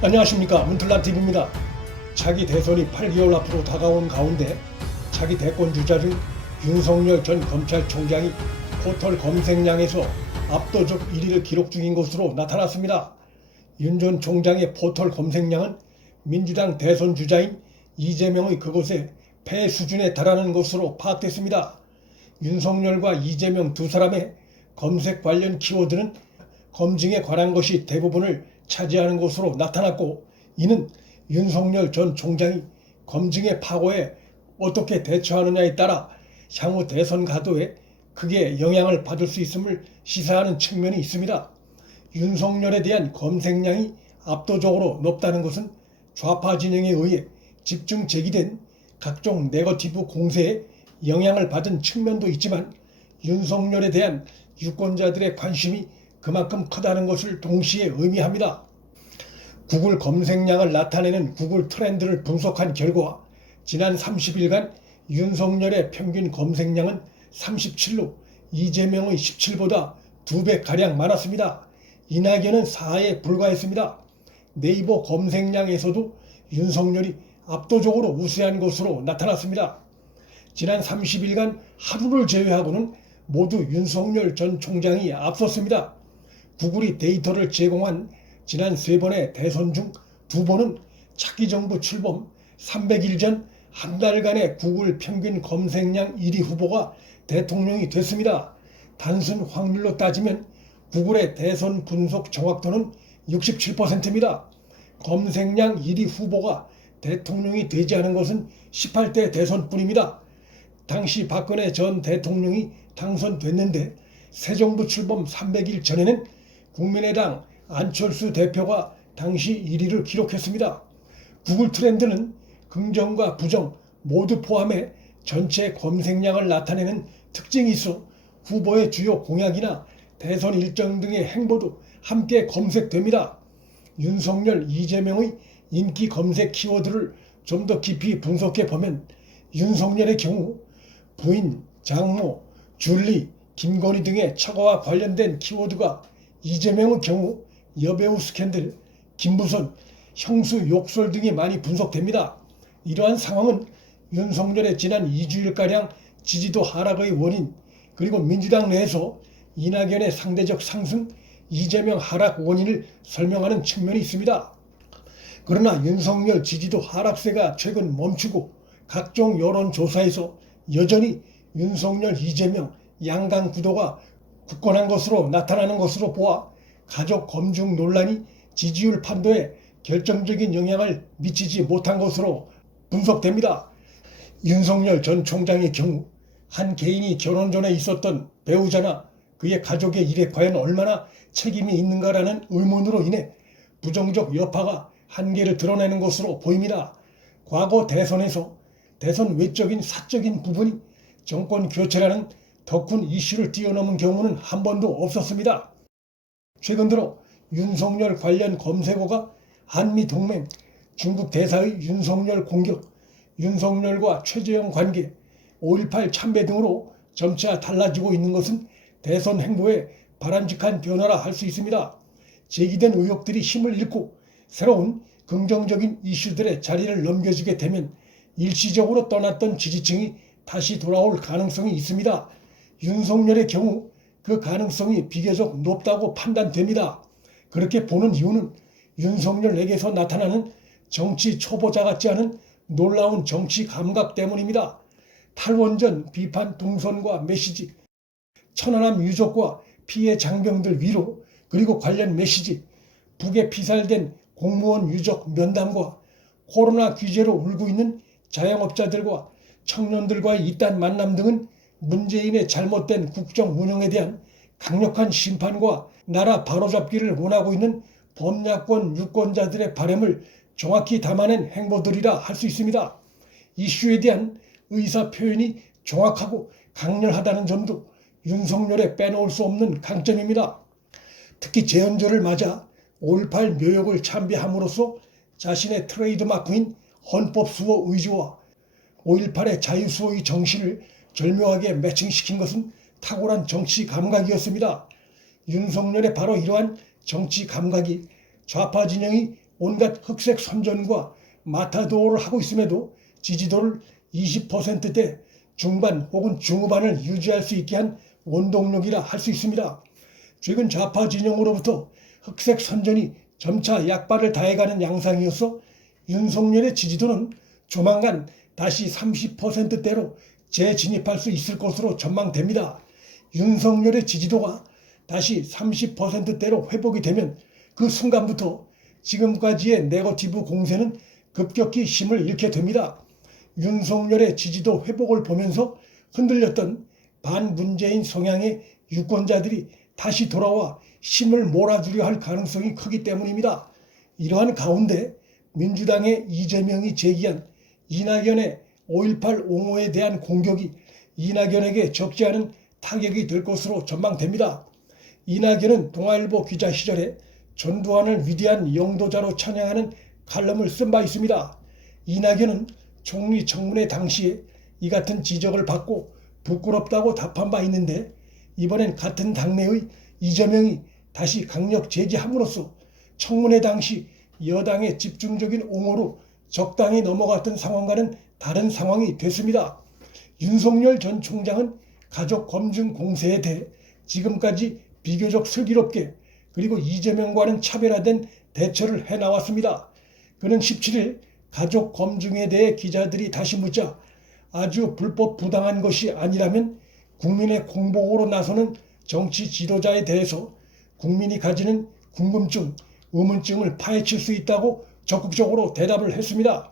안녕하십니까, 문틀란TV입니다. 차기 대선이 8개월 앞으로 다가온 가운데 차기 대권 주자인 윤석열 전 검찰총장이 포털 검색량에서 압도적 1위를 기록 중인 것으로 나타났습니다. 윤 전 총장의 포털 검색량은 민주당 대선 주자인 이재명의 그곳의 패 수준에 달하는 것으로 파악됐습니다. 윤석열과 이재명 두 사람의 검색 관련 키워드는 검증에 관한 것이 대부분을 차지하는 것으로 나타났고, 이는 윤석열 전 총장이 검증의 파고에 어떻게 대처하느냐에 따라 향후 대선 가도에 크게 영향을 받을 수 있음을 시사하는 측면이 있습니다. 윤석열에 대한 검색량이 압도적으로 높다는 것은 좌파 진영에 의해 집중 제기된 각종 네거티브 공세에 영향을 받은 측면도 있지만, 윤석열에 대한 유권자들의 관심이 그만큼 크다는 것을 동시에 의미합니다. 구글 검색량을 나타내는 구글 트렌드를 분석한 결과 지난 30일간 윤석열의 평균 검색량은 37로 이재명의 17보다 2배가량 많았습니다. 이낙연은 4에 불과했습니다. 네이버 검색량에서도 윤석열이 압도적으로 우세한 것으로 나타났습니다. 지난 30일간 하루를 제외하고는 모두 윤석열 전 총장이 앞섰습니다. 구글이 데이터를 제공한 지난 3번의 대선 중 2번은 차기 정부 출범 300일 전 한 달간의 구글 평균 검색량 1위 후보가 대통령이 됐습니다. 단순 확률로 따지면 구글의 대선 분석 정확도는 67%입니다. 검색량 1위 후보가 대통령이 되지 않은 것은 18대 대선뿐입니다. 당시 박근혜 전 대통령이 당선됐는데 새 정부 출범 300일 전에는 국민의당 안철수 대표가 당시 1위를 기록했습니다. 구글 트렌드는 긍정과 부정 모두 포함해 전체 검색량을 나타내는 특징이 있어 후보의 주요 공약이나 대선 일정 등의 행보도 함께 검색됩니다. 윤석열, 이재명의 인기 검색 키워드를 좀 더 깊이 분석해 보면 윤석열의 경우 부인, 장모, 줄리, 김건희 등의 처가와 관련된 키워드가, 이재명의 경우 여배우 스캔들, 김부선, 형수 욕설 등이 많이 분석됩니다. 이러한 상황은 윤석열의 지난 2주일가량 지지도 하락의 원인, 그리고 민주당 내에서 이낙연의 상대적 상승, 이재명 하락 원인을 설명하는 측면이 있습니다. 그러나 윤석열 지지도 하락세가 최근 멈추고 각종 여론조사에서 여전히 윤석열, 이재명 양강 구도가 굳건한 것으로 나타나는 것으로 보아 가족 검증 논란이 지지율 판도에 결정적인 영향을 미치지 못한 것으로 분석됩니다. 윤석열 전 총장의 경우 한 개인이 결혼 전에 있었던 배우자나 그의 가족의 일에 과연 얼마나 책임이 있는가라는 의문으로 인해 부정적 여파가 한계를 드러내는 것으로 보입니다. 과거 대선에서 대선 외적인 사적인 부분이 정권 교체라는 더 큰 이슈를 뛰어넘은 경우는 한 번도 없었습니다. 최근 들어 윤석열 관련 검색어가 한미동맹, 중국 대사의 윤석열 공격, 윤석열과 최재형 관계, 5.18 참배 등으로 점차 달라지고 있는 것은 대선 행보에 바람직한 변화라 할 수 있습니다. 제기된 의혹들이 힘을 잃고 새로운 긍정적인 이슈들의 자리를 넘겨주게 되면 일시적으로 떠났던 지지층이 다시 돌아올 가능성이 있습니다. 윤석열의 경우 그 가능성이 비교적 높다고 판단됩니다. 그렇게 보는 이유는 윤석열에게서 나타나는 정치 초보자 같지 않은 놀라운 정치 감각 때문입니다. 탈원전 비판 동선과 메시지, 천안함 유족과 피해 장병들 위로, 그리고 관련 메시지, 북에 피살된 공무원 유족 면담과 코로나 규제로 울고 있는 자영업자들과 청년들과의 이딴 만남 등은 문재인의 잘못된 국정 운영에 대한 강력한 심판과 나라 바로잡기를 원하고 있는 범야권 유권자들의 바람을 정확히 담아낸 행보들이라 할 수 있습니다. 이슈에 대한 의사 표현이 정확하고 강렬하다는 점도 윤석열에 빼놓을 수 없는 강점입니다. 특히 재연절을 맞아 5.18 묘역을 참배함으로써 자신의 트레이드마크인 헌법수호 의지와 5.18의 자유수호의 정신을 절묘하게 매칭시킨 것은 탁월한 정치 감각이었습니다. 윤석열의 바로 이러한 정치 감각이 좌파 진영이 온갖 흑색 선전과 마타도어를 하고 있음에도 지지도를 20%대 중반 혹은 중후반을 유지할 수 있게 한 원동력이라 할 수 있습니다. 최근 좌파 진영으로부터 흑색 선전이 점차 약발을 다해가는 양상이어서 윤석열의 지지도는 조만간 다시 30%대로 재진입할 수 있을 것으로 전망됩니다. 윤석열의 지지도가 다시 30%대로 회복이 되면 그 순간부터 지금까지의 네거티브 공세는 급격히 힘을 잃게 됩니다. 윤석열의 지지도 회복을 보면서 흔들렸던 반문재인 성향의 유권자들이 다시 돌아와 힘을 몰아주려 할 가능성이 크기 때문입니다. 이러한 가운데 민주당의 이재명이 제기한 이낙연의 5.18 옹호에 대한 공격이 이낙연에게 적지 않은 타격이 될 것으로 전망됩니다. 이낙연은 동아일보 기자 시절에 전두환을 위대한 영도자로 찬양하는 칼럼을 쓴 바 있습니다. 이낙연은 총리 청문회 당시에 이 같은 지적을 받고 부끄럽다고 답한 바 있는데 이번엔 같은 당내의 이재명이 다시 강력 제지함으로써 청문회 당시 여당의 집중적인 옹호로 적당히 넘어갔던 상황과는 다른 상황이 됐습니다. 윤석열 전 총장은 가족 검증 공세에 대해 지금까지 비교적 슬기롭게 그리고 이재명과는 차별화된 대처를 해나왔습니다. 그는 17일 가족 검증에 대해 기자들이 다시 묻자 아주 불법 부당한 것이 아니라면 국민의 공복으로 나서는 정치 지도자에 대해서 국민이 가지는 궁금증, 의문증을 파헤칠 수 있다고 적극적으로 대답을 했습니다.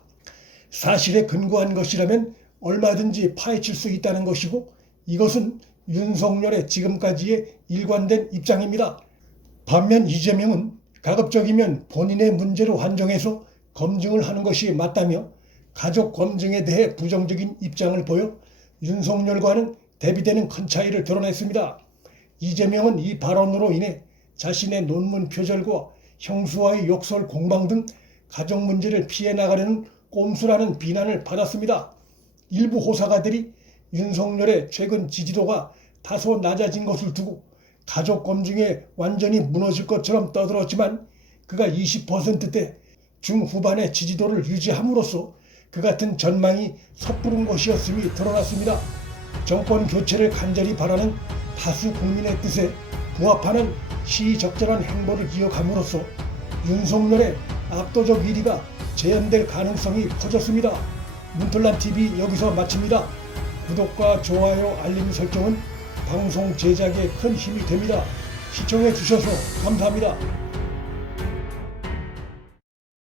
사실에 근거한 것이라면 얼마든지 파헤칠 수 있다는 것이고 이것은 윤석열의 지금까지의 일관된 입장입니다. 반면 이재명은 가급적이면 본인의 문제로 한정해서 검증을 하는 것이 맞다며 가족 검증에 대해 부정적인 입장을 보여 윤석열과는 대비되는 큰 차이를 드러냈습니다. 이재명은 이 발언으로 인해 자신의 논문 표절과 형수와의 욕설 공방 등 가족 문제를 피해 나가려는 꼼수라는 비난을 받았습니다. 일부 호사가들이 윤석열의 최근 지지도가 다소 낮아진 것을 두고 가족 검증에 완전히 무너질 것처럼 떠들었지만 그가 20%대 중후반의 지지도를 유지함으로써 그 같은 전망이 섣부른 것이었음이 드러났습니다. 정권 교체를 간절히 바라는 다수 국민의 뜻에 부합하는 시의적절한 행보를 이어감으로써 윤석열의 압도적 1위가 재현될 가능성이 커졌습니다. 문틀란TV 여기서 마칩니다. 구독과 좋아요, 알림 설정은 방송 제작에 큰 힘이 됩니다. 시청해 주셔서 감사합니다.